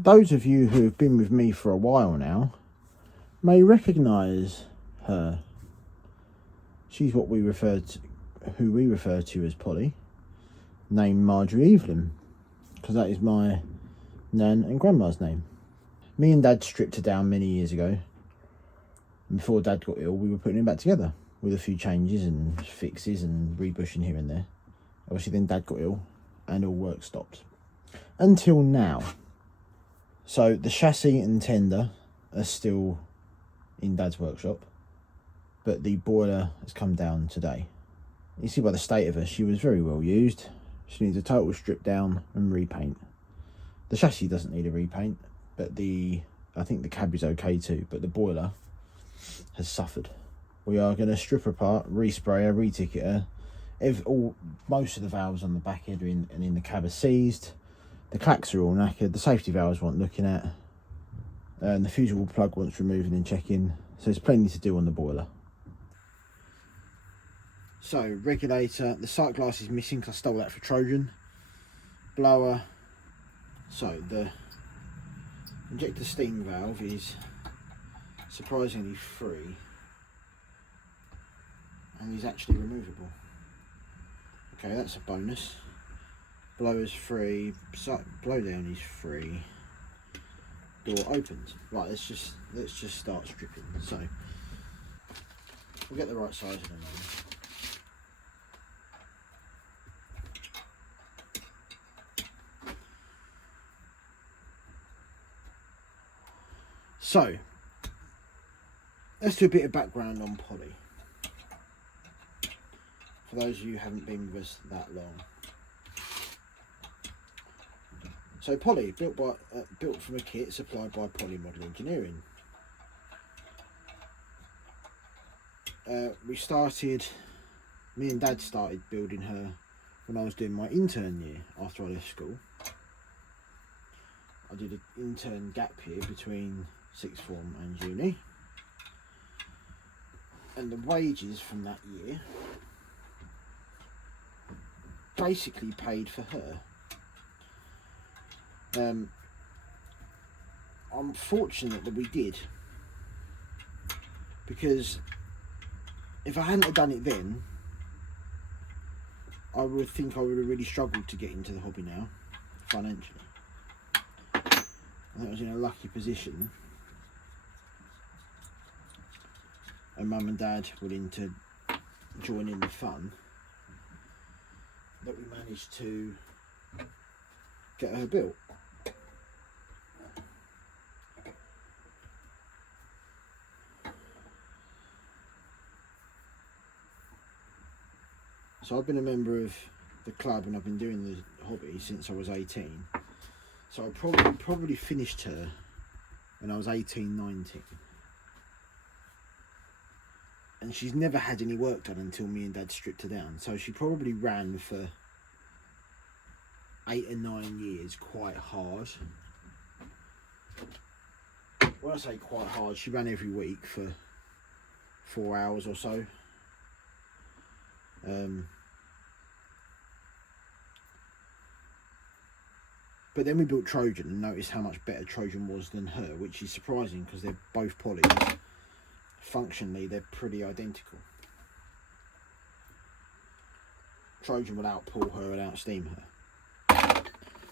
Those of you who have been with me for a while now may recognise her. She's what we refer to, who we refer to as Polly, named Marjorie Evelyn, because that is my nan and grandma's name. Me and Dad stripped her down many years ago. And before Dad got ill, we were putting it back together with a few changes and fixes and rebushing here and there. Obviously then Dad got ill and all work stopped. Until now. So the chassis and tender are still in Dad's workshop, but the boiler has come down today. You see by the state of her, she was very well used. She needs a total strip down and repaint. The chassis doesn't need a repaint, but I think the cab is okay too, but the boiler has suffered. We are going to strip her apart, respray her, reticket her. Most of the valves on the back head and in the cab are seized. The clacks are all knackered. The safety valves want looking at. And the fusible plug wants removing and checking. So there's plenty to do on the boiler. So, regulator. The sight glass is missing because I stole that for Trojan. Blower. So, the injector steam valve is surprisingly free. And is actually removable. Okay, that's a bonus. Blower's free, blowdown is free. Door opens. Right, let's just start stripping. So we'll get the right size in a moment. So let's do a bit of background on Polly. For those of you who haven't been with us that long. So Polly, built from a kit supplied by Polly Model Engineering. Me and Dad started building her when I was doing my intern year after I left school. I did an intern gap year between sixth form and uni. And the wages from that year basically paid for her. I'm fortunate that we did, because if I hadn't have done it then, I would think I would have really struggled to get into the hobby now, financially. I think I was in a lucky position, and Mum and Dad willing to join in the fun, that we managed to get her built. So I've been a member of the club and I've been doing the hobby since I was 18. So I probably finished her when I was 18, 19. And she's never had any work done until me and Dad stripped her down. So she probably ran for 8 or 9 years quite hard. When I say quite hard, she ran every week for 4 hours or so. But then we built Trojan and noticed how much better Trojan was than her, which is surprising because they're both Pollys. Functionally, they're pretty identical. Trojan will outpull her and outsteam her.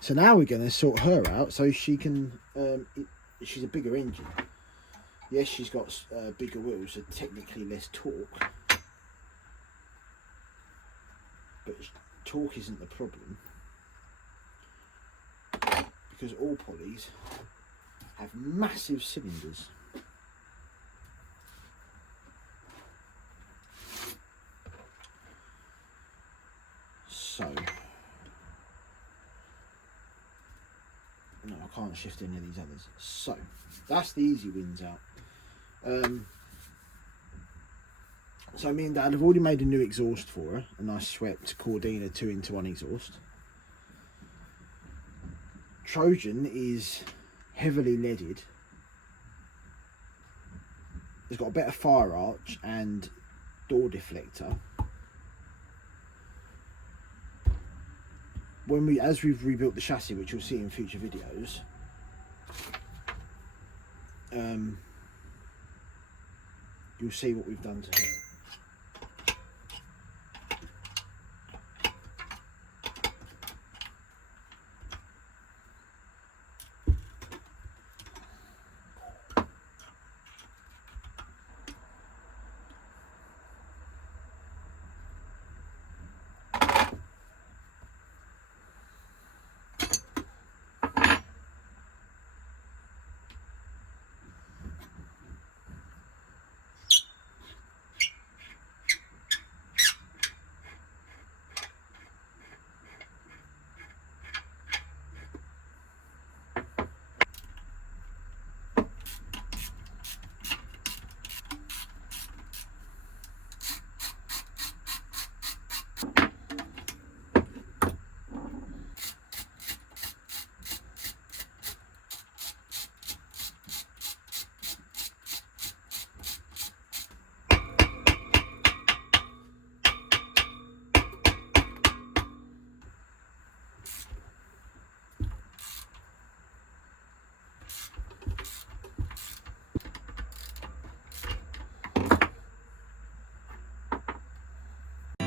So now we're going to sort her out so she can. She's a bigger engine. Yes, she's got bigger wheels, so technically less torque. But torque isn't the problem, because all Pollys have massive cylinders. So, no, I can't shift any of these others. So, that's the easy wins out. So me and Dad have already made a new exhaust for her, a nice swept Cordina 2-in-1 exhaust. Trojan is heavily leaded. It's got a better fire arch and door deflector. As we've rebuilt the chassis, which you'll see in future videos, you'll see what we've done to it.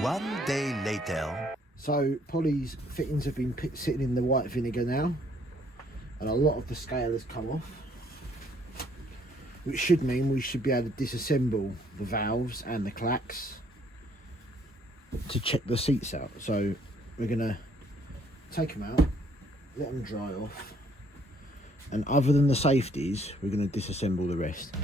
One day later. So Polly's fittings have been sitting in the white vinegar now, and a lot of the scale has come off, which should mean we should be able to disassemble the valves and the clacks to check the seats out. So we're gonna take them out, let them dry off, and other than the safeties, we're gonna disassemble the rest.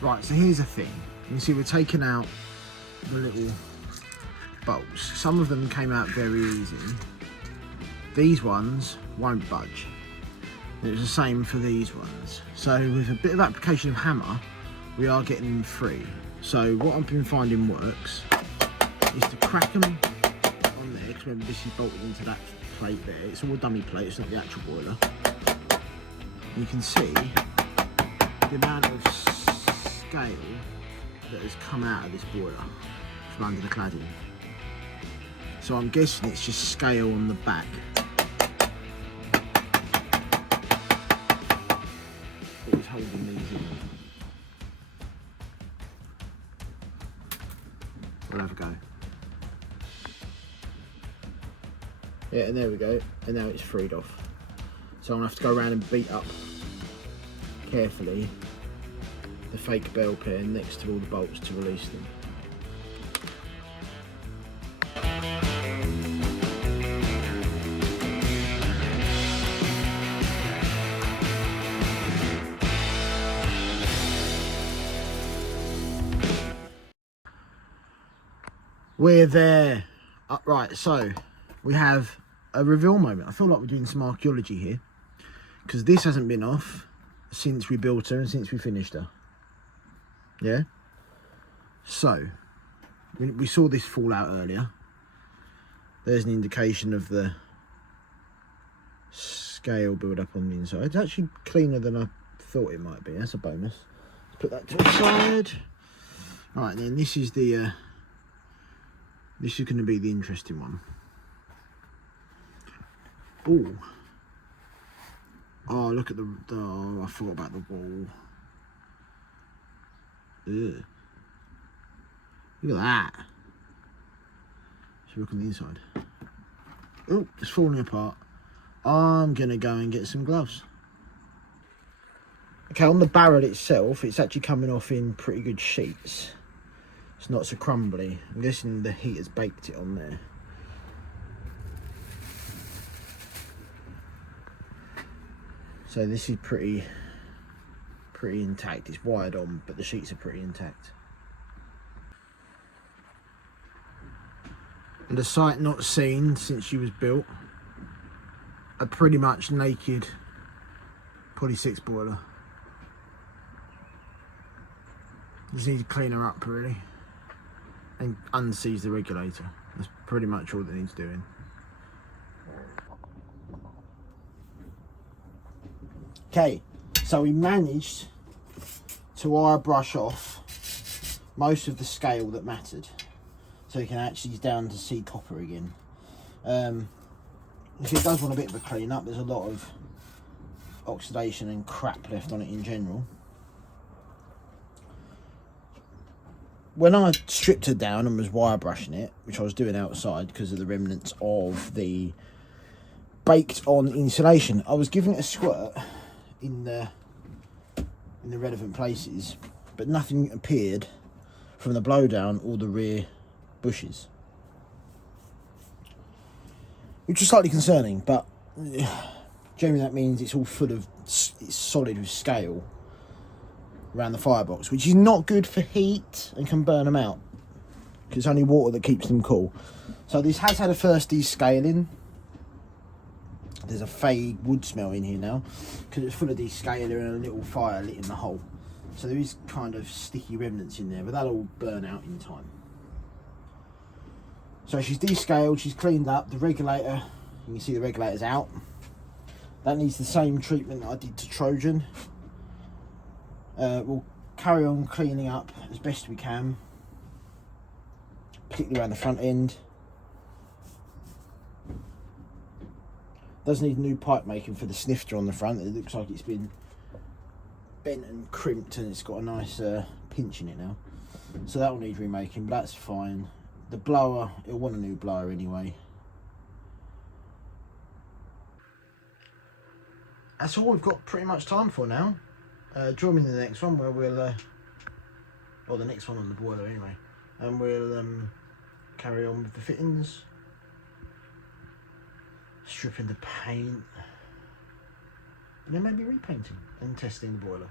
Right, so here's the thing. You can see we're taking out the little bolts. Some of them came out very easy. These ones won't budge. And it was the same for these ones. So with a bit of application of hammer, we are getting them free. So what I've been finding works is to crack them on there, because remember this is bolted into that plate there. It's all a dummy plate, it's not the actual boiler. You can see the amount of scale that has come out of this boiler from under the cladding. So I'm guessing it's just scale on the back. It was holding these in. We'll have a go. Yeah, and there we go. And now it's freed off. So I'm gonna have to go around and beat up carefully the fake bell pin next to all the bolts to release them. We're there. Right, so we have a reveal moment. I feel like we're doing some archaeology here, because this hasn't been off since we built her and since we finished her. Yeah, so we saw this fall out earlier. There's an indication of the scale build up on the inside. It's actually cleaner than I thought it might be. That's a bonus. Let's put that to the side. Right, then this is the this is going to be the interesting one. Oh, look at the oh, I forgot about the wall. Ugh. Look at that. Should we look on the inside? Oh, it's falling apart. I'm gonna go and get some gloves. Okay, on the barrel itself, it's actually coming off in pretty good sheets. It's not so crumbly. I'm guessing the heat has baked it on there. So this is pretty intact. It's wired on, but the sheets are pretty intact. And the site not seen since she was built, a pretty much naked Poly 6 boiler. Just need to clean her up really, and unseize the regulator. That's pretty much all that needs doing. Okay, so we managed to wire brush off most of the scale that mattered, so you can actually down to see copper again. If it does want a bit of a clean up, there's a lot of oxidation and crap left on it in general. When I stripped her down and was wire brushing it, which I was doing outside because of the remnants of the baked on insulation, I was giving it a squirt in the relevant places, but nothing appeared from the blowdown or the rear bushes, which was slightly concerning, but generally that means it's all full of, it's solid with scale around the firebox, which is not good for heat and can burn them out, because it's only water that keeps them cool. So this has had a first descaling. There's a vague wood smell in here now because it's full of descaler and a little fire lit in the hole, so there is kind of sticky remnants in there, but that'll all burn out in time. So she's descaled, she's cleaned up. The regulator, you can see the regulator's out. That needs the same treatment that I did to Trojan. We'll carry on cleaning up as best we can, particularly around the front end. Does need new pipe making for the snifter on the front. It looks like it's been bent and crimped and it's got a nice pinch in it now, so that will need remaking, but that's fine. The blower, it'll want a new blower anyway. That's all we've got pretty much time for now. Join me in the next one where we'll, or the next one on the boiler anyway, and we'll carry on with the fittings, stripping the paint, and then maybe repainting and testing the boiler.